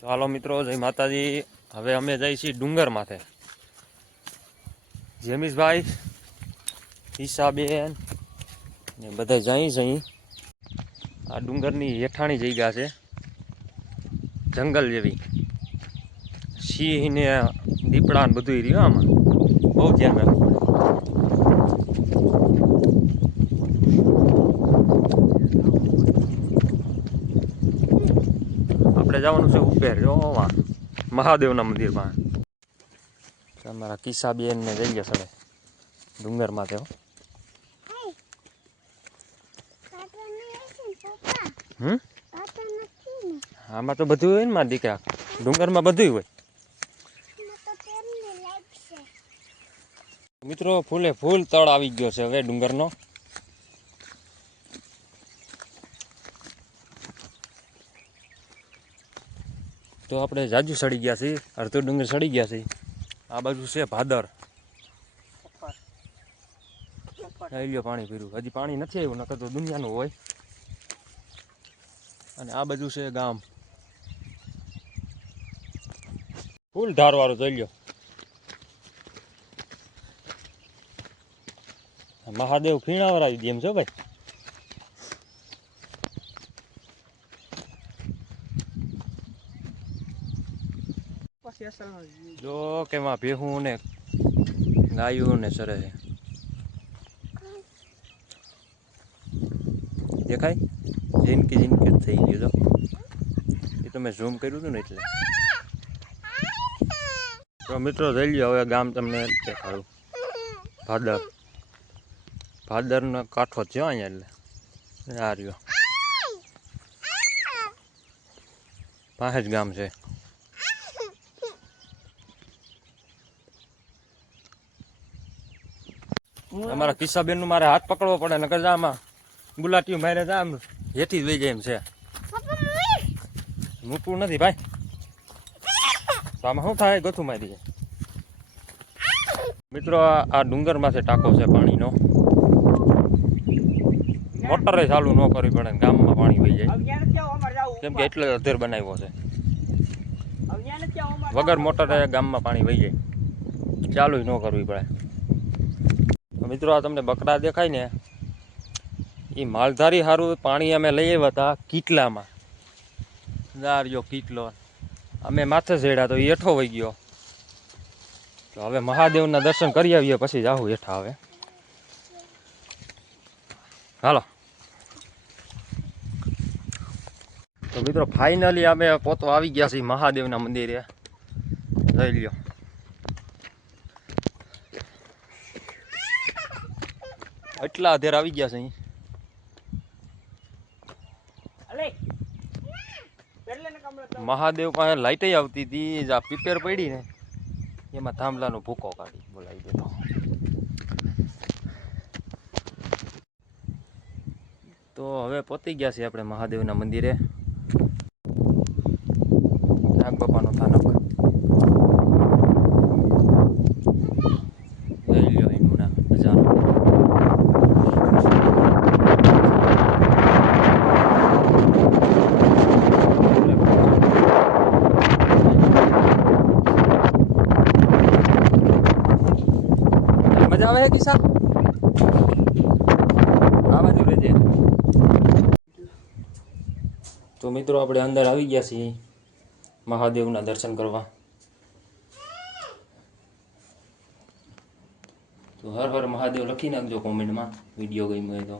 તો હાલો મિત્રો, જય માતાજી। હવે અમે જઈએ છીએ ડુંગર માથે। જેમીશભાઈ, ઈશાબેન ને બધા જઈ આ ડુંગરની હેઠાણી જગ્યા છે, જંગલ જેવી। સિંહ ને દીપડા ને બધું રહ્યું આમાં, બહુ ધ્યાન રાખવું પડે। આપણે જવાનું છે ઉપર, જો મહાદેવના મંદિરમાં। અમારા કિસ્સાબેન ને જઈ ગયા છે ડુંગરમાં। તેઓ આમાં તો બધું હોય ને મારા દીકરા, ડુંગરમાં બધું હોય। મિત્રો ફૂલે ફૂલ તળ આવી ગયો છે હવે ડુંગરનો। તો આપણે જાજુ સડી ગયા છીએ, અડધો ડુંગર સડી ગયા છીએ। આ બાજુ છે ભાદર, લ્યો પાણી પીરું, હજી પાણી નથી આવ્યું, નકર તો દુનિયાનું હોય। અને આ બાજુ છે ગામ, ફૂલ ધારવાળું જોઈ લ્યો। મહાદેવ ફીણાવરાવી દે એમ છો ભાઈ। જો કેમાં ભેહું ને ગાયું ને સરે છે, દેખાય? જિંદગી જિંદગી થઈ ગયું। જો એ તો મેં ઝૂમ કર્યું હતું ને એટલે। તો મિત્રો જઈ લ્યો હવે ગામ તમને દેખાડું। ભાદર, ભાદરનો કાંઠો છે અહીંયા, એટલે આ રહ્યો પાસે જ ગામ છે। અમારા કિસ્સાબેન નું મારે હાથ પકડવો પડે, નકર આમાં ગુલાટીયું મારે આમ હેઠી જ વહી જાય એમ છે। મૂકવું નથી ભાઈ, તો આમાં શું થાય, ગથું મારી જાય। મિત્રો આ ડુંગરમાં છે ટાંકો છે પાણીનો, મોટરે ચાલુ ન કરવી પડે, ગામમાં પાણી વહી જાય, કેમ કે એટલે અધેર બનાવ્યો છે। વગર મોટરે ગામમાં પાણી વહી જાય, ચાલુ ન કરવી પડે। મિત્રો આ તમને બકરા દેખાય ને, એ માલધારી સારું પાણી અમે લઈ આવ્યા હતા કીટલામાં। દારિયો કીટલો અમે માથે ચડ્યા તો એ હેઠો વહી ગયો। તો હવે મહાદેવના દર્શન કરી આવીએ, પછી જાવું હેઠા। હવે હાલો। તો મિત્રો ફાઇનલી અમે પોતો આવી ગયા છીએ મહાદેવના મંદિરે, જઈ લ્યો। એટલા અધેર આવી ગયા છે અહીં। મહાદેવ પાસે લાઈટ આવતી હતી, આ પીપેર પડી ને એમાં થાંભલાનો ભૂકો કાઢી બોલાવી દીધો। તો હવે પહોંચી ગયા છીએ આપણે મહાદેવના મંદિરે, નાગ બાપાનો થાનક જોઈ લ્યો, એનું ના નજારો। મજા આવે છે કિસ્સા, આ બાજુ રહેજે। તો મિત્રો આપણે અંદર આવી ગયા છીએ મહાદેવના દર્શન કરવા। તો હર હર મહાદેવ લખી નાખજો કોમેન્ટમાં, વિડીયો ગમ્યો હોય તો।